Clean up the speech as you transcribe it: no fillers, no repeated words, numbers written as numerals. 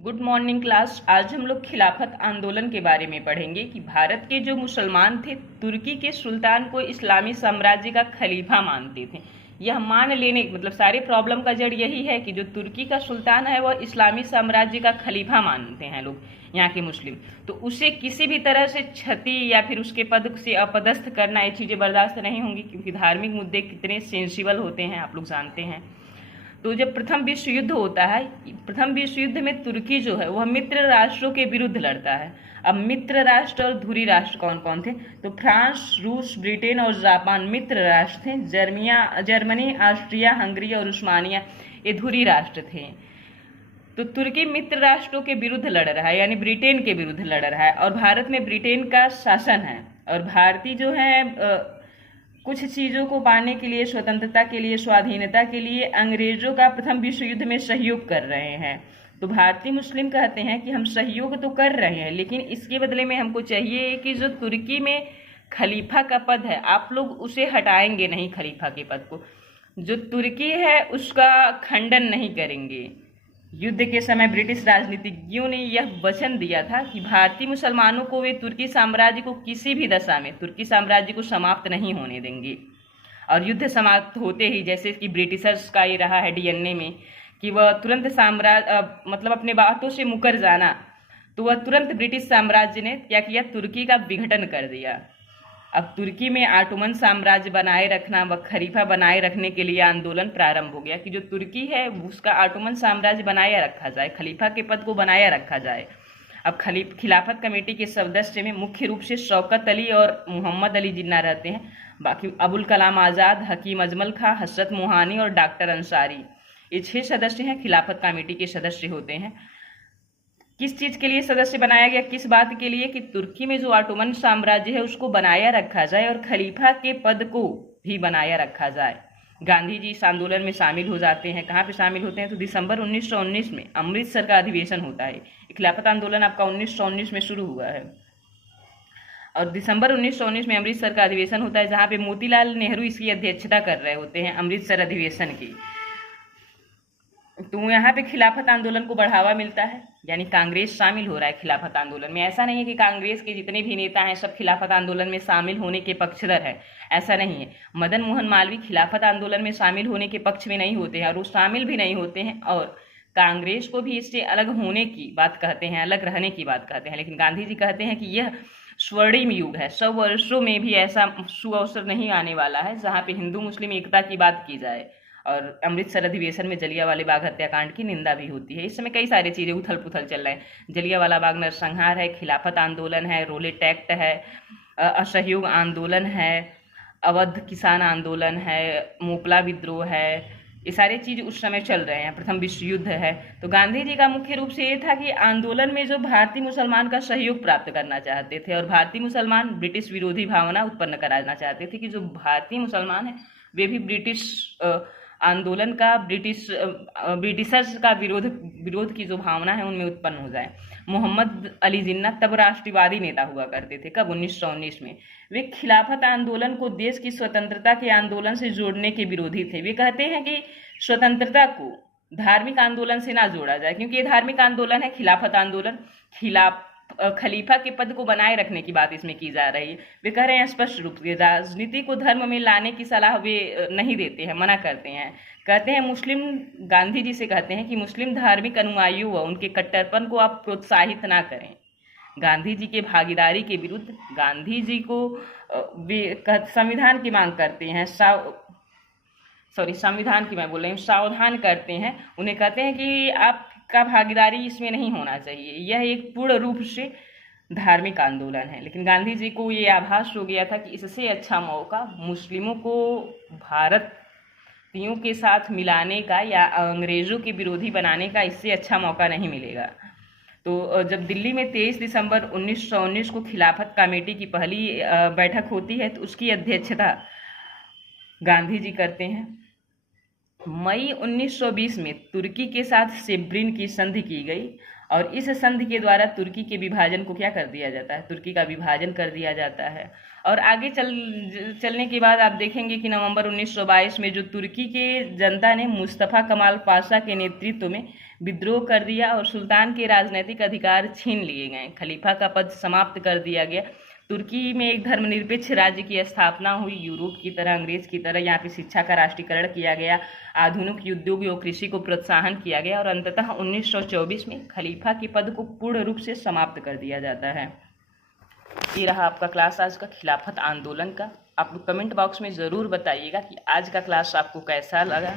Good morning class. आज हम लोग खिलाफत आंदोलन के बारे में पढ़ेंगे कि भारत के जो मुसलमान थे तुर्की के सुल्तान को इस्लामी साम्राज्य का खलीफा मानते थे। यह मान लेने मतलब सारे प्रॉब्लम का जड़ यही है कि जो तुर्की का सुल्तान है वह इस्लामी साम्राज्य का खलीफा मानते हैं लोग, यहाँ के मुस्लिम। तो उसे किसी भी तरह से क्षति या फिर उसके पद से अपदस्थ करना, ये चीज़ें बर्दाश्त नहीं होंगी, क्योंकि धार्मिक मुद्दे कितने सेंसिबल होते हैं आप लोग जानते हैं। तो जब प्रथम विश्व युद्ध होता है, प्रथम विश्व युद्ध में तुर्की जो है वह मित्र राष्ट्रों के विरुद्ध लड़ता है। अब मित्र राष्ट्र और धुरी राष्ट्र कौन कौन थे? तो फ्रांस, रूस, ब्रिटेन और जापान मित्र राष्ट्र थे। जर्मनी, ऑस्ट्रिया, हंगरी और उस्मानिया ये धुरी राष्ट्र थे। तो तुर्की मित्र राष्ट्रों के विरुद्ध लड़ रहा है, यानी ब्रिटेन के विरुद्ध लड़ रहा है, और भारत में ब्रिटेन का शासन है। और भारतीय जो है कुछ चीज़ों को पाने के लिए, स्वतंत्रता के लिए, स्वाधीनता के लिए अंग्रेजों का प्रथम विश्व युद्ध में सहयोग कर रहे हैं। तो भारतीय मुस्लिम कहते हैं कि हम सहयोग तो कर रहे हैं, लेकिन इसके बदले में हमको चाहिए कि जो तुर्की में खलीफा का पद है आप लोग उसे हटाएंगे नहीं, खलीफा के पद को। जो तुर्की है उसका खंडन नहीं करेंगे। युद्ध के समय ब्रिटिश राजनीतिज्ञों ने यह वचन दिया था कि भारतीय मुसलमानों को वे तुर्की साम्राज्य को किसी भी दशा में तुर्की साम्राज्य को समाप्त नहीं होने देंगे। और युद्ध समाप्त होते ही, जैसे कि ब्रिटिशर्स का ये रहा है डीएनए में कि वह तुरंत मतलब अपने बातों से मुकर जाना, तो वह तुरंत ब्रिटिश साम्राज्य ने क्या किया? तुर्की का विघटन कर दिया। अब तुर्की में ऑटोमन साम्राज्य बनाए रखना व खलीफा बनाए रखने के लिए आंदोलन प्रारंभ हो गया कि जो तुर्की है उसका ऑटोमन साम्राज्य बनाया रखा जाए, खलीफा के पद को बनाया रखा जाए। अब खिलाफत कमेटी के सदस्य में मुख्य रूप से शौकत अली और मोहम्मद अली जिन्ना रहते हैं। बाकी अबुल कलाम आज़ाद, हकीम अजमल खां, हसरत मोहानी और डॉक्टर अंसारी, ये 6 सदस्य हैं, खिलाफत कमेटी के सदस्य होते हैं। किस चीज़ के लिए सदस्य बनाया गया? किस बात के लिए? कि तुर्की में जो ऑटोमन साम्राज्य है उसको बनाया रखा जाए और खलीफा के पद को भी बनाया रखा जाए। गांधी जी इस आंदोलन में शामिल हो जाते हैं। कहाँ पे शामिल होते हैं? तो दिसंबर 1919 में अमृतसर का अधिवेशन होता है। खिलाफत आंदोलन आपका 1919 में शुरू हुआ है और दिसंबर 1919 में अमृतसर का अधिवेशन होता है, जहाँ पे मोतीलाल नेहरू इसकी अध्यक्षता कर रहे होते हैं, अमृतसर अधिवेशन की। तो यहाँ पे खिलाफत आंदोलन को बढ़ावा मिलता है, यानी कांग्रेस शामिल हो रहा है खिलाफत आंदोलन में। ऐसा नहीं है कि कांग्रेस के जितने भी नेता हैं सब खिलाफत आंदोलन में शामिल होने के पक्षधर हैं, ऐसा नहीं है। मदन मोहन मालवीय खिलाफत आंदोलन में शामिल होने के पक्ष में नहीं होते हैं और वो शामिल भी नहीं होते हैं, और कांग्रेस को भी इससे अलग होने की बात कहते हैं, अलग रहने की बात कहते हैं। लेकिन गांधी जी कहते हैं कि यह स्वर्णिम युग है, 100 वर्षों में भी ऐसा सुअवसर नहीं आने वाला है जहाँ पे हिंदू मुस्लिम एकता की बात की जाए। और अमृतसर अधिवेशन में जलियांवाला बाग हत्याकांड की निंदा भी होती है। इस समय कई सारी चीज़ें उथल पुथल चल रहे हैं। जलियांवाला बाग नरसंहार है, खिलाफत आंदोलन है, रोलेट एक्ट है, असहयोग आंदोलन है, अवध किसान आंदोलन है, मोपला विद्रोह है, ये सारे चीज़ उस समय चल रहे हैं। प्रथम विश्व युद्ध है। तो गांधी जी का मुख्य रूप से ये था कि आंदोलन में जो भारतीय मुसलमान का सहयोग प्राप्त करना चाहते थे, और भारतीय मुसलमान ब्रिटिश विरोधी भावना उत्पन्न कराना चाहते थे कि जो भारतीय मुसलमान है वे भी ब्रिटिश आंदोलन का, ब्रिटिशर्स का विरोध की जो भावना है उनमें उत्पन्न हो जाए। मोहम्मद अली जिन्ना तब राष्ट्रवादी नेता हुआ करते थे। कब? 1919 में। वे खिलाफत आंदोलन को देश की स्वतंत्रता के आंदोलन से जोड़ने के विरोधी थे। वे कहते हैं कि स्वतंत्रता को धार्मिक आंदोलन से ना जोड़ा जाए, क्योंकि ये धार्मिक आंदोलन है। खिलाफत आंदोलन खलीफा के पद को बनाए रखने की बात इसमें की जा रही है। वे कह रहे हैं स्पष्ट रूप से राजनीति को धर्म में लाने की सलाह वे नहीं देते हैं, मना करते हैं। कहते हैं मुस्लिम, गांधी जी से कहते हैं कि मुस्लिम धार्मिक अनुयायियों व उनके कट्टरपन को आप प्रोत्साहित ना करें। गांधी जी के भागीदारी के विरुद्ध गांधी जी को वे संविधान की मांग करते हैं, संविधान की मैं बोल रही हूँ, सावधान करते हैं। उन्हें कहते हैं कि आपका भागीदारी इसमें नहीं होना चाहिए, यह एक पूर्ण रूप से धार्मिक आंदोलन है। लेकिन गांधी जी को ये आभास हो गया था कि इससे अच्छा मौका मुस्लिमों को भारतीयों के साथ मिलाने का या अंग्रेजों के विरोधी बनाने का इससे अच्छा मौका नहीं मिलेगा। तो जब दिल्ली में 23 दिसंबर 1919 को खिलाफत कमेटी की पहली बैठक होती है, तो उसकी अध्यक्षता गांधी जी करते हैं। मई 1920 में तुर्की के साथ सेब्रिन की संधि की गई और इस संधि के द्वारा तुर्की के विभाजन को क्या कर दिया जाता है, तुर्की का विभाजन कर दिया जाता है। और आगे चलने के बाद आप देखेंगे कि नवंबर 1922 में जो तुर्की के जनता ने मुस्तफ़ा कमाल पाशा के नेतृत्व में विद्रोह कर दिया और सुल्तान के राजनीतिक अधिकार छीन लिए गए, खलीफा का पद समाप्त कर दिया गया। तुर्की में एक धर्मनिरपेक्ष राज्य की स्थापना हुई। यूरोप की तरह, अंग्रेज की तरह यहाँ पे शिक्षा का राष्ट्रीयकरण किया गया, आधुनिक उद्योग और कृषि को प्रोत्साहन किया गया और अंततः 1924 में खलीफा के पद को पूर्ण रूप से समाप्त कर दिया जाता है। ये रहा आपका क्लास आज का खिलाफत आंदोलन का। आप लोग कमेंट बॉक्स में ज़रूर बताइएगा कि आज का क्लास आपको कैसा लगा।